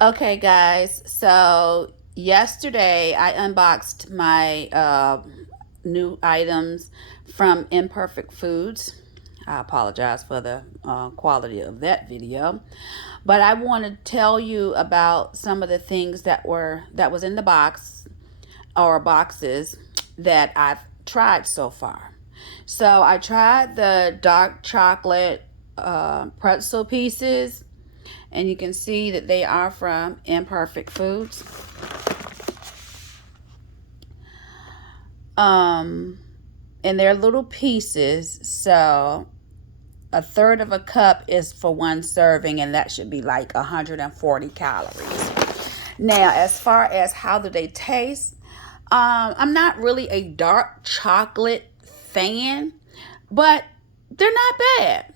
Okay, guys. So yesterday I unboxed my new items from Imperfect Foods. I apologize for the quality of that video, but I want to tell you about some of the things that was in the box or boxes that I've tried so far. So I tried the dark chocolate pretzel pieces, and you can see that they are from Imperfect Foods. Um, and they're little pieces, so a third of a cup is for one serving, and that should be like 140 calories. Now, as far as how do they taste, I'm not really a dark chocolate fan, but they're not bad.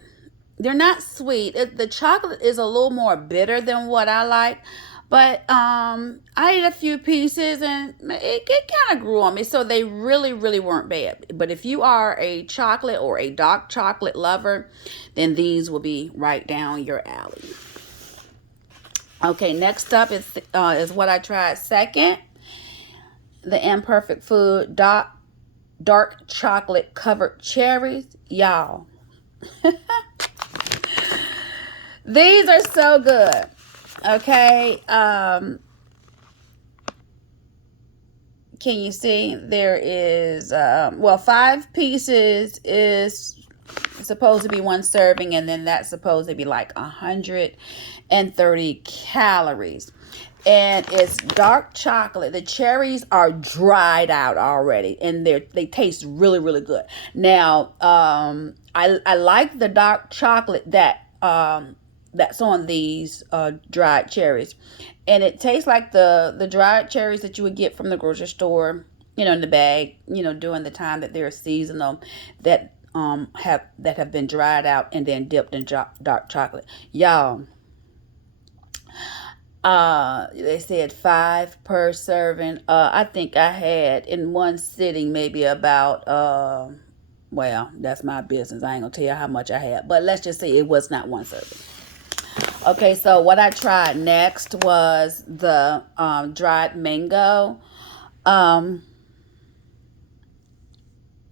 They're not sweet. The chocolate is a little more bitter than what I like. But I ate a few pieces and it kind of grew on me. So they really, really weren't bad. But if you are a chocolate or a dark chocolate lover, then these will be right down your alley. Okay, next up is what I tried second, the Imperfect Food dark chocolate covered cherries. Y'all, these are so good. Okay. Can you see there is well, 5 pieces is supposed to be one serving, and then that's supposed to be like 130 calories. And it's dark chocolate. The cherries are dried out already, and they taste really, really good. Now, I like the dark chocolate that's on these dried cherries, and it tastes like the dried cherries that you would get from the grocery store, in the bag, during the time that they're seasonal, that have been dried out and then dipped in dark chocolate. Y'all, they said 5 per serving. I think I had in one sitting maybe about well, that's my business. I ain't gonna tell you how much I had, but let's just say it was not one serving. Okay, so what I tried next was the dried mango. Um,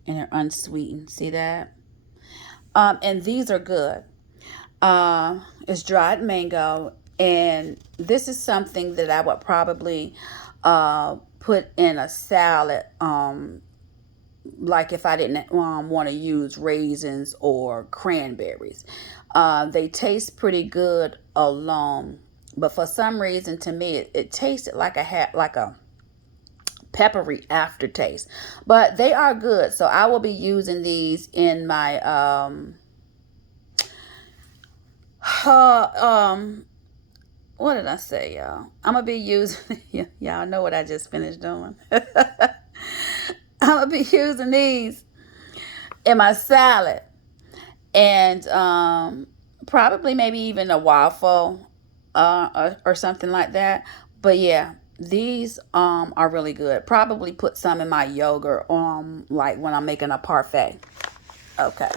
and they're unsweetened. See that? And these are good. It's dried mango, and this is something that I would probably put in a salad. Like if I didn't want to use raisins or cranberries. They taste pretty good alone, but for some reason to me it tasted like a peppery aftertaste. But they are good, so I will be using these in my what did I say, y'all? I'm gonna be using y'all know what I just finished doing. I'm gonna be using these in my salad, and probably maybe even a waffle or something like that. But yeah, these are really good. Probably put some in my yogurt like when I'm making a parfait. Okay.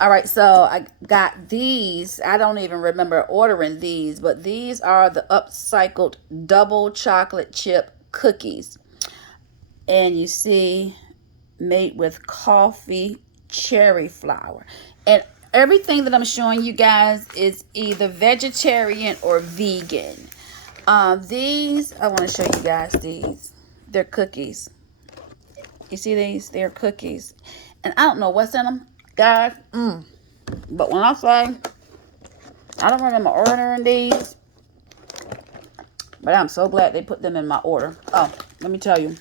All right, so I got these. I don't even remember ordering these, but these are the upcycled double chocolate chip cookies. And you see, made with coffee cherry flour. And everything that I'm showing you guys is either vegetarian or vegan. These, I want to show you guys these. They're cookies. You see these? They're cookies. And I don't know what's in them, guys. But when I say, I don't remember ordering these, but I'm so glad they put them in my order. Oh, let me tell you.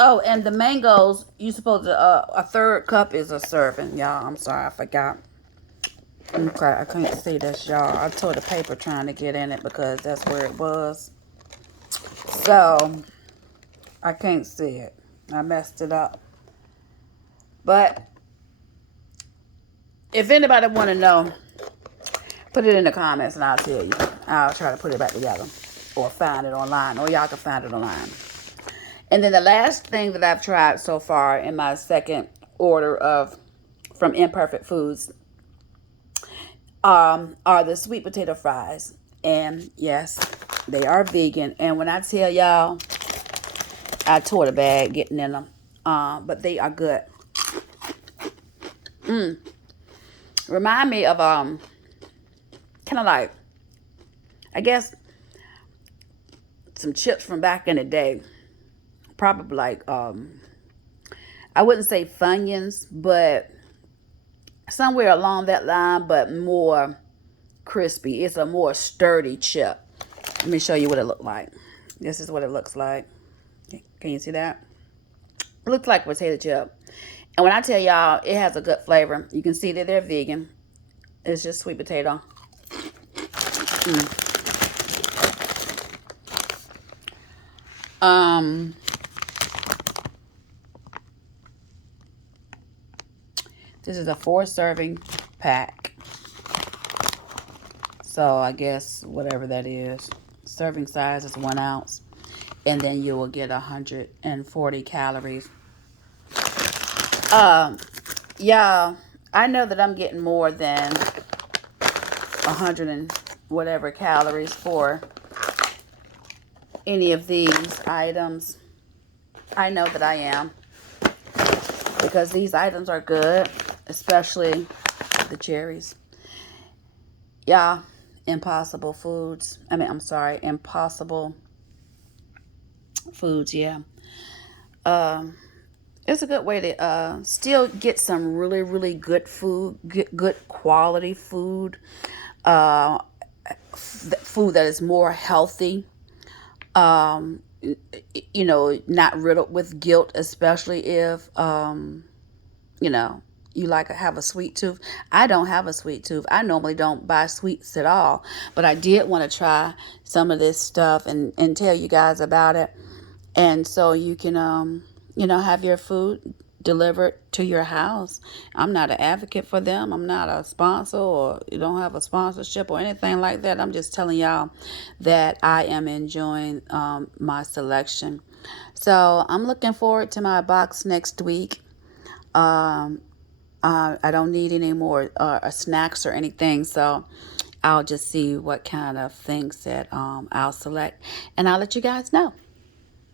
Oh, and the mangoes, you supposed to, a third cup is a serving, y'all. I'm sorry, I forgot. Okay, I couldn't see this, y'all. I tore the paper trying to get in it because that's where it was. So, I can't see it. I messed it up. But, if anybody want to know, put it in the comments and I'll tell you. I'll try to put it back together. Or find it online. Or y'all can find it online. And then the last thing that I've tried so far in my second order from Imperfect Foods are the sweet potato fries. And yes, they are vegan. And when I tell y'all, I tore the bag getting in them. But they are good. Remind me of kind of like, I guess, some chips from back in the day. Probably like I wouldn't say Funyuns, but somewhere along that line, but more crispy. It's a more sturdy chip. Let me show you what it looked like. This is what it looks like. Can you see that? It looks like a potato chip. And when I tell y'all it has a good flavor, you can see that they're vegan. It's just sweet potato. This is a 4-serving pack. So I guess whatever that is. Serving size is 1 ounce. And then you will get 140 calories. Yeah, I know that I'm getting more than 100 and whatever calories for any of these items. I know that I am, because these items are good, especially the cherries. Yeah, Impossible Foods. Impossible Foods, yeah. It's a good way to still get some really, really good food, good quality food, uh, food that is more healthy. Um, not riddled with guilt, especially if you know, you have a sweet tooth. I don't have a sweet tooth. I normally don't buy sweets at all, but I did want to try some of this stuff and tell you guys about it. And so you can, have your food delivered to your house. I'm not an advocate for them. I'm not a sponsor, or you don't have a sponsorship or anything like that. I'm just telling y'all that I am enjoying my selection. So I'm looking forward to my box next week. Um, I don't need any more snacks or anything, so I'll just see what kind of things that I'll select, and I'll let you guys know.